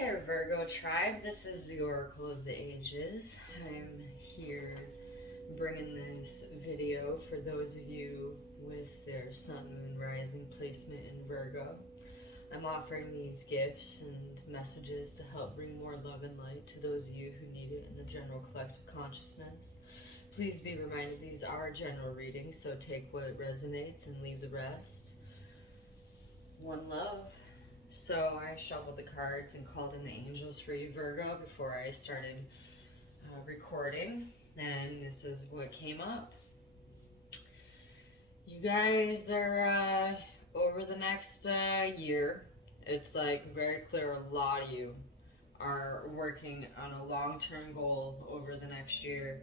there, Virgo tribe. This is the Oracle of the Ages. I'm here bringing this video for those of you with their Sun, Moon, Rising placement in Virgo. I'm offering these gifts and messages to help bring more love and light to those of you who need it in the general collective consciousness. Please be reminded these are general readings, so take what resonates and leave the rest. One love. So I shuffled the cards and called in the angels for you, Virgo, before I started recording, and this is what came up. You guys are over the next year, it's like very clear a lot of you are working on a long-term goal over the next year,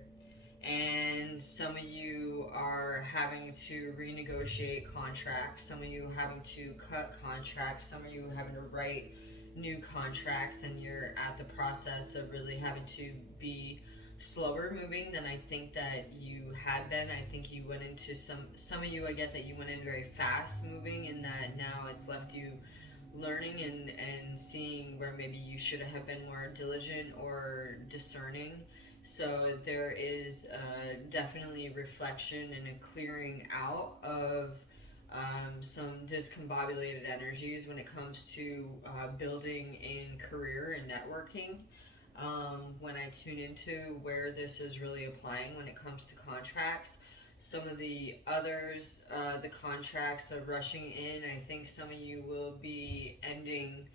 and some of you are having to renegotiate contracts, some of you having to cut contracts, some of you having to write new contracts, and you're at the process of really having to be slower moving than I think that you had been. I think you went into some of you, I get that you went in very fast moving, and that now it's left you learning and seeing where maybe you should have been more diligent or discerning. So there is definitely reflection and a clearing out of some discombobulated energies when it comes to building in career and networking. When I tune into where this is really applying when it comes to contracts, some of the others, the contracts are rushing in. I think some of you will be ending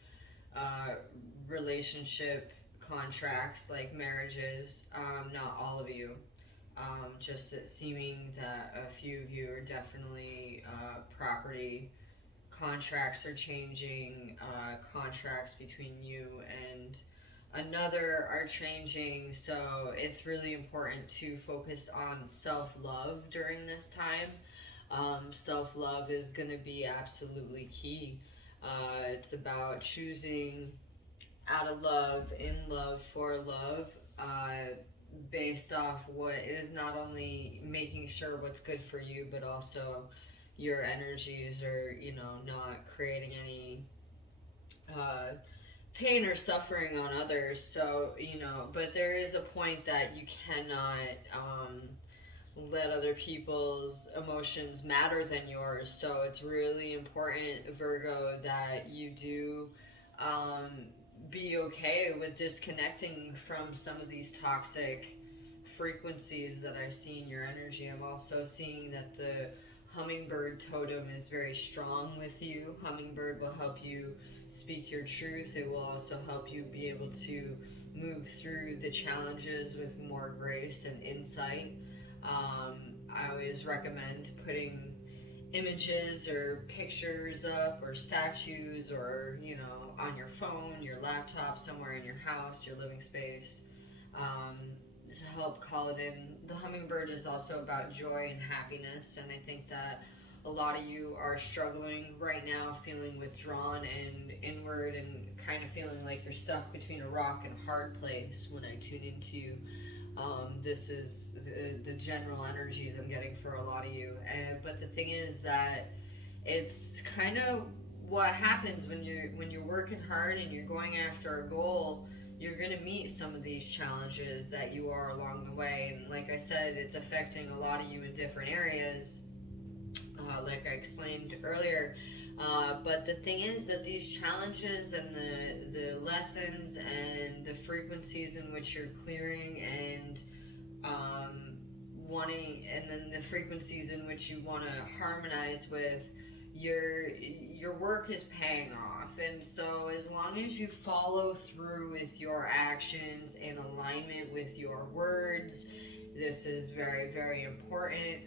relationship contracts like marriages, not all of you. Just it seeming that a few of you are definitely property contracts are changing, contracts between you and another are changing. So it's really important to focus on self-love during this time. Self-love is going to be absolutely key. It's about choosing out of love, in love, for love, based off what is not only making sure what's good for you, but also your energies are, not creating any pain or suffering on others. So, but there is a point that you cannot let other people's emotions matter than yours. So it's really important, Virgo, that you do be okay with disconnecting from some of these toxic frequencies that I see in your energy. I'm also seeing that the hummingbird totem is very strong with you. Hummingbird will help you speak your truth. It will also help you be able to move through the challenges with more grace and insight. I always recommend putting images or pictures up or statues or on your phone, your laptop, somewhere in your house, your living space, to help call it in. The hummingbird is also about joy and happiness, and I think that a lot of you are struggling right now, feeling withdrawn and inward and kind of feeling like you're stuck between a rock and a hard place when I tune into you. This is the general energies I'm getting for a lot of you. But the thing is that it's kind of what happens when you're working hard and you're going after a goal. You're going to meet some of these challenges that you are along the way, and like I said, it's affecting a lot of you in different areas, like I explained earlier. But the thing is that these challenges and the lessons and the frequencies in which you're clearing and wanting, and then the frequencies in which you want to harmonize with, your work is paying off. And so as long as you follow through with your actions in alignment with your words, this is very, very important.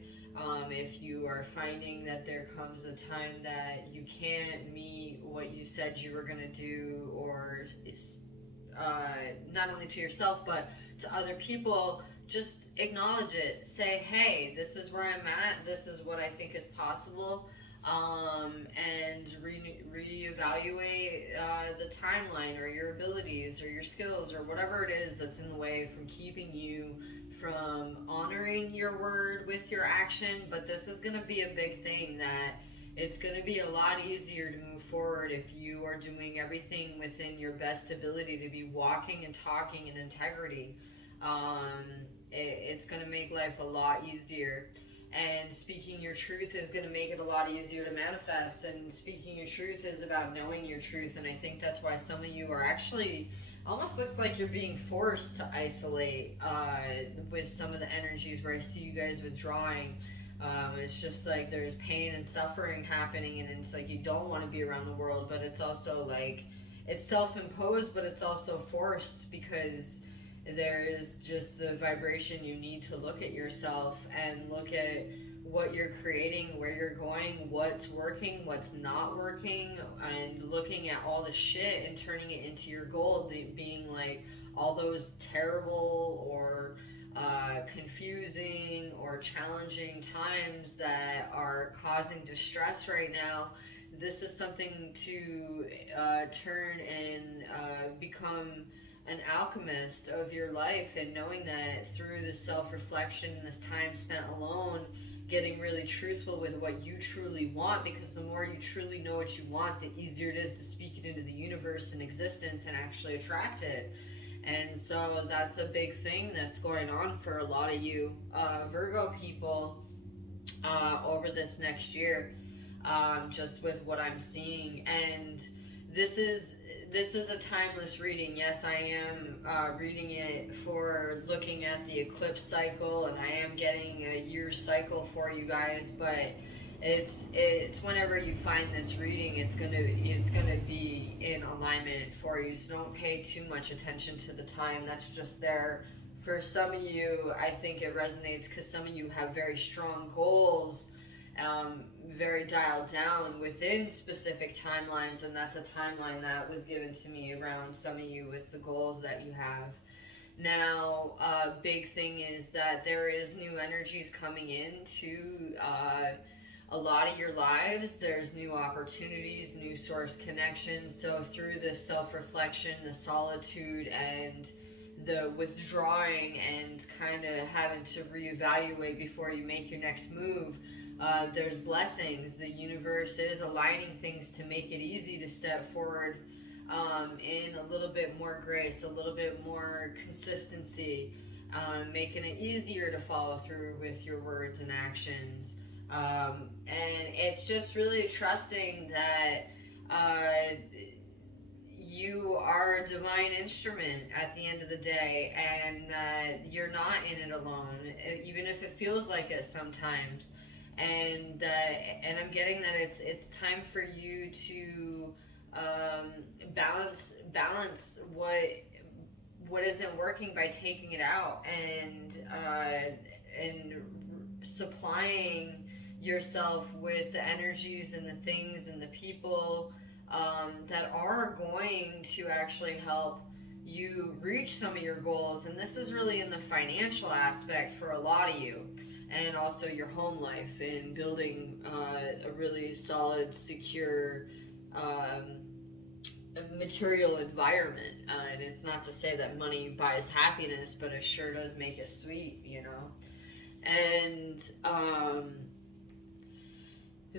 If you are finding that there comes a time that you can't meet what you said you were going to do, or not only to yourself but to other people, just acknowledge it. Say, hey, this is where I'm at, this is what I think is possible, and reevaluate the timeline or your abilities or your skills or whatever it is that's in the way from keeping you from honoring your word with your action. But this is going to be a big thing, that it's going to be a lot easier to move forward, if you are doing everything within your best ability to be walking and talking in integrity, um, it's going to make life a lot easier. And speaking your truth is going to make it a lot easier to manifest. And speaking your truth is about knowing your truth. And I think that's why some of you are actually, almost looks like you're being forced to isolate with some of the energies where I see you guys withdrawing. It's just like there's pain and suffering happening, and it's like you don't want to be around the world, but it's also like it's self-imposed, but it's also forced because there is just the vibration. You need to look at yourself and look at what you're creating, where you're going, what's working, what's not working, and looking at all the shit and turning it into your gold, being like all those terrible or confusing or challenging times that are causing distress right now. This is something to turn and become an alchemist of your life, and knowing that through this self-reflection and this time spent alone, getting really truthful with what you truly want, because the more you truly know what you want, the easier it is to speak it into the universe and existence and actually attract it. And so that's a big thing that's going on for a lot of you Virgo people over this next year, just with what I'm seeing. And this is this is a timeless reading. Yes, I am reading it for looking at the eclipse cycle, and I am getting a year cycle for you guys. But it's whenever you find this reading, it's gonna be in alignment for you. So don't pay too much attention to the time. That's just there. For some of you, I think it resonates because some of you have very strong goals, very dialed down within specific timelines, and that's a timeline that was given to me around some of you with the goals that you have. Now, big thing is that there is new energies coming into a lot of your lives. There's new opportunities, new source connections. So through this self-reflection, the solitude, and the withdrawing, and kind of having to reevaluate before you make your next move, there's blessings. The universe is aligning things to make it easy to step forward in a little bit more grace, a little bit more consistency, making it easier to follow through with your words and actions. And it's just really trusting that you are a divine instrument at the end of the day, and that you're not in it alone, even if it feels like it sometimes. And I'm getting that it's time for you to balance what isn't working by taking it out, and supplying yourself with the energies and the things and the people that are going to actually help you reach some of your goals. And this is really in the financial aspect for a lot of you, and also your home life, and building a really solid, secure material environment. And it's not to say that money buys happiness, but it sure does make it sweet, you know. And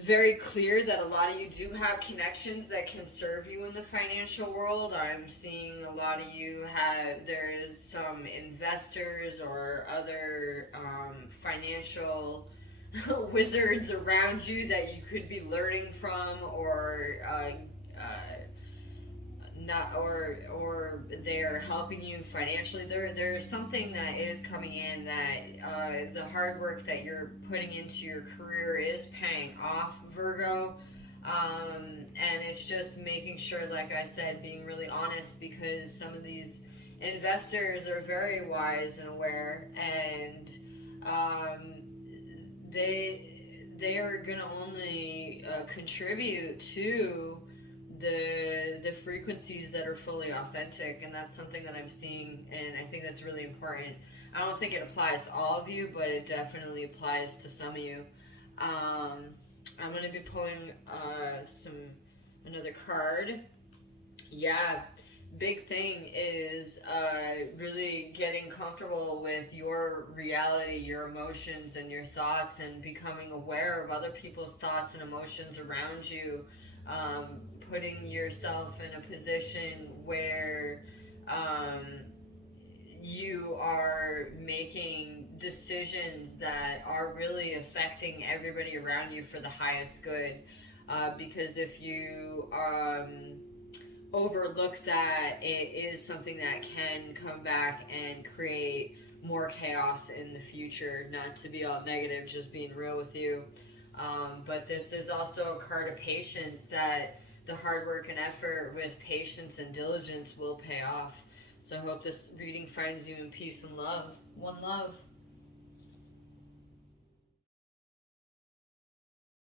very clear that a lot of you do have connections that can serve you in the financial world. I'm seeing a lot of you there is some investors or other financial wizards around you that you could be learning from, or not, or they're helping you financially. There's something that is coming in that the hard work that you're putting into your career is paying off, Virgo. And it's just making sure, like I said, being really honest, because some of these investors are very wise and aware, and they are gonna only contribute to the frequencies that are fully authentic. And that's something that I'm seeing, and I think that's really important. I don't think it applies to all of you, but it definitely applies to some of you. I'm going to be pulling another card. Yeah, big thing is really getting comfortable with your reality, your emotions, and your thoughts, and becoming aware of other people's thoughts and emotions around you. putting yourself in a position where um, you are making decisions that are really affecting everybody around you for the highest good. Because if you overlook that, it is something that can come back and create more chaos in the future. Not to be all negative, just being real with you. But this is also a card of patience, that the hard work and effort with patience and diligence will pay off. So I hope this reading finds you in peace and love. One love.